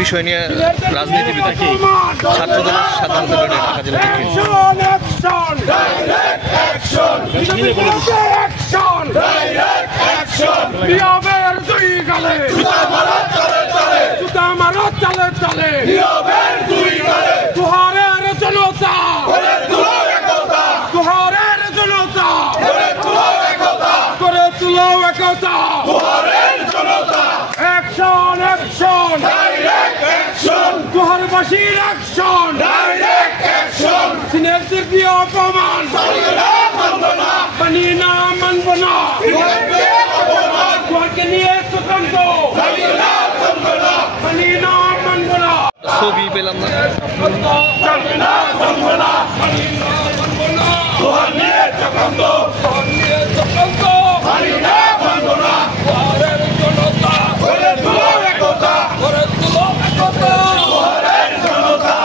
বিষয় নিয়ে রাজনীতিবিদ ছাত্রদলের সাধারণ ঢাকা জেলা দুহারবাসীর অ্যাকশন ডাইরেক্ট অ্যাকশন সিনিয়রদের দিয়ে অপমান মানিয়ে না মানব না দুহারকে নিয়ে স্বতন্ত্র মানিয়ে না মানব না ছবি পেলাম না দুহার নিয়ে স্বতন্ত্র মানিয়ে না মানব না দুহারের জনতা করে তুলো একতা করে তুলো একতা দুহারের জনতা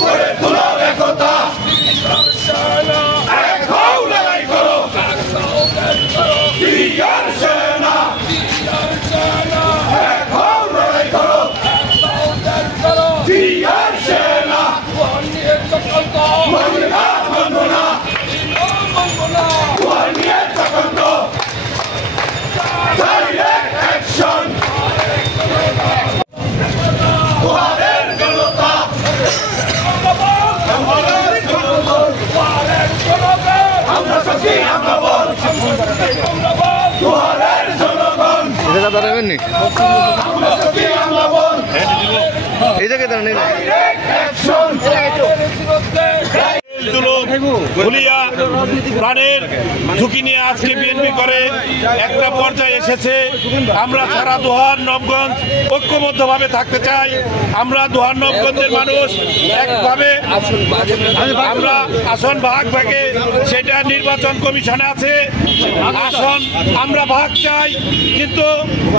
করে তুলো একতা এক হও লড়াই করো দিয়ার সেনা এক হও লড়াই করো দিয়ার সেনা মানবে না মানব না দুহার নিয়ে স্বতন্ত্র ডাইরেক্ট অ্যাকশন দুহারের জনতা আমরা শক্তি আমরা বল দুহারের জনগণ এই জায়গা দাঁড়াবেন নি আমরা শক্তি আমরা বল এই জায়গায় দাঁড়ান প্রাণের ঝুঁকি নিয়ে আজকে বিএনপি করে একটা পর্যায়ে এসেছে। আমরা সারা দোহার নবগঞ্জ ঐক্যবদ্ধভাবে থাকতে চাই। আমরা দোহার নবগঞ্জের মানুষ একভাবে আমরা আসন ভাগ ভাগে সেটা নির্বাচন কমিশনে আছে আসন আমরা ভাগ চাই, কিন্তু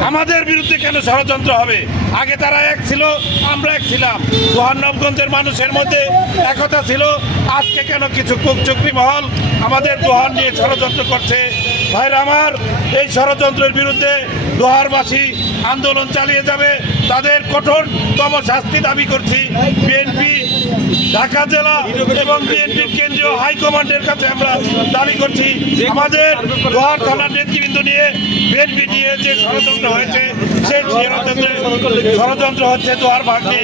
আমাদের বিরুদ্ধে কেন ষড়যন্ত্র হবে? আগে তারা এক ছিল, আমরা এক ছিলাম। দোহার নবগঞ্জের মানুষের মধ্যে একতা ছিল, আজকে কেন কিছু কুচক্রী মহল আমাদের দোহার নিয়ে ষড়যন্ত্র করছে? ভাইরা আমার, এই ষড়যন্ত্রের বিরুদ্ধে দোহারবাসী আন্দোলন চালিয়ে যাবে, তাদের কঠোরতম শাস্তি দাবি করছি। বিএনপি ঢাকা জেলা এবং বিএনপির কেন্দ্রীয় হাইকমান্ডের কাছে আমরা দাবি করছি, আমাদের দোহার থানার নেতৃবৃন্দ নিয়ে বিএনপি নিয়ে যে ষড়যন্ত্র হয়েছে সেই ষড়যন্ত্র হচ্ছে দোহার ভাগ্যে।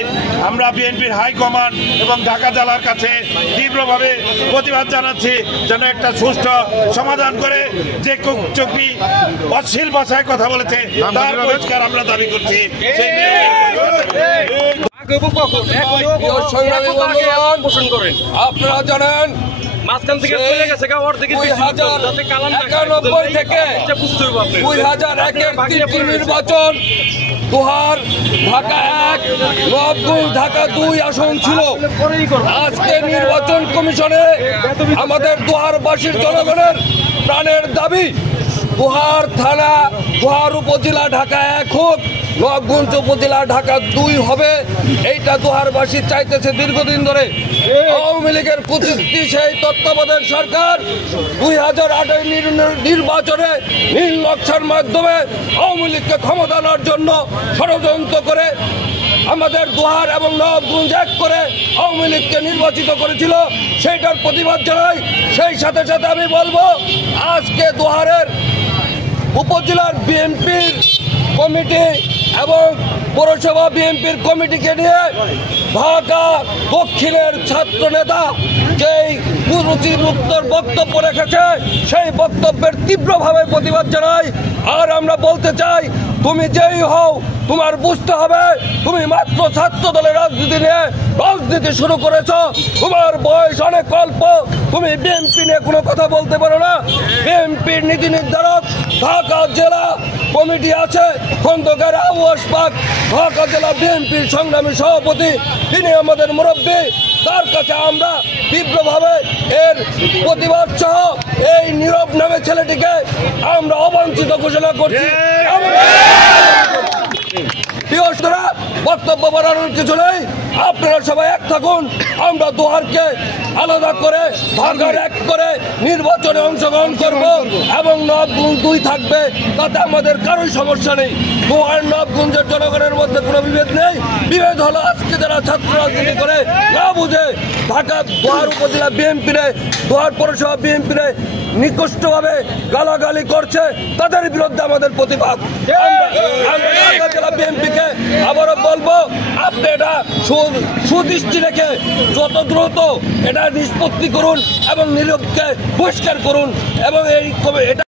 আমরা বিএনপির হাইকমান্ড এবং ঢাকা জেলার কাছে তীব্রভাবে প্রতিবাদ জানাচ্ছি, যেন একটা সুষ্ঠু সমাধান করে যে কুচক্রী অশ্লীল ভাষায় কথা বলেছে তার পরিষ্কার আমরা দাবি করছি। আপনারা জানেন মাঝখান থেকে চলে গেছে 2091 থেকে 2001 নির্বাচন দোহার ঢাকা 1, নবগঞ্জ ঢাকা 2 আসন ছিল। আজকে নির্বাচন কমিশনে আমাদের দোহারবাসীর জনগণের প্রাণের দাবি দোহার থানা দোহার উপজেলা ঢাকা 1 হোক, নবগঞ্জ উপজেলা ঢাকা 2 হবে। এইটা দোহারবাসী চাইতেছে দীর্ঘদিন ধরে। আওয়ামী লীগের কুচক্রী সেই তত্ত্বাবধায়ক সরকার 2008 নির্বাচনে নীল নকশার মাধ্যমে আওয়ামী লীগকে ক্ষমতা আনার জন্য ষড়যন্ত্র করে আমাদের দোহার এবং নবগঞ্জ এক করে আওয়ামী লীগকে নির্বাচিত করেছিল। সেইটার প্রতিবাদ জানাই। সেই সাথে সাথে আমি বলবো, আজকে দোহারের উপজেলার বিএনপির কমিটি এবং পৌরসভা বিএনপির কমিটিকে নিয়ে ঢাকা দক্ষিণের ছাত্র নেতা যেই কুরুচিমুক্ত বক্তব্য রেখেছে সেই বক্তব্যের তীব্রভাবে প্রতিবাদ জানাই। আর আমরা বলতে চাই, তুমি যেই হও তোমার বুঝতে হবে তুমি মাত্র ছাত্র দলের রাজনীতি নিয়ে রাজনীতি শুরু করেছ। তোমার বয়স অনেক অল্প, তুমি বিএনপি নিয়ে কোনো কথা বলতে পারো না। বিএনপির নীতি নির্ধারক ঢাকা জেলা কমিটি আছে, খন্দকার আবুয়াস পাক ঢাকা জেলা বিএনপির সংগ্রামী সভাপতি, তিনি আমাদের মুরব্বী। তার কাছে আমরা তীব্রভাবে এর প্রতিবাদ সহ এই নীরব নামে ছেলেটিকে আমরা অবাঞ্ছিত ঘোষণা করছি। বক্তব্য বাড়ানোর কিছু নেই, আপনারা সবাই এক থাকুন। আমরা দোহারকে আলাদা করে ঢাকার এক করে নির্বাচনে অংশগ্রহণ করব এবং নবগঞ্জ 2 থাকবে, তাতে আমাদের কারোই সমস্যা নেই। দোহার নবগঞ্জের জনগণের মধ্যে কোনো বিভেদ নেই। বিভেদ হলো আজকে যারা ছাত্র রাজনীতি করে না বুঝে ঢাকা দোহার উপজেলা বিএনপিরে, দোহার পৌরসভা বিএনপিরে নিকৃষ্টভাবে গালাগালি করছে, তাদের বিরুদ্ধে আমাদের প্রতিবাদ। আমরা ঢাকা জেলা বিএনপিকে আবারও বলবো, আপনি এটা সুদৃষ্টি রেখে যত দ্রুত এটা নিষ্পত্তি করুন এবং নীরবকে বহিষ্কার করুন এবং এটা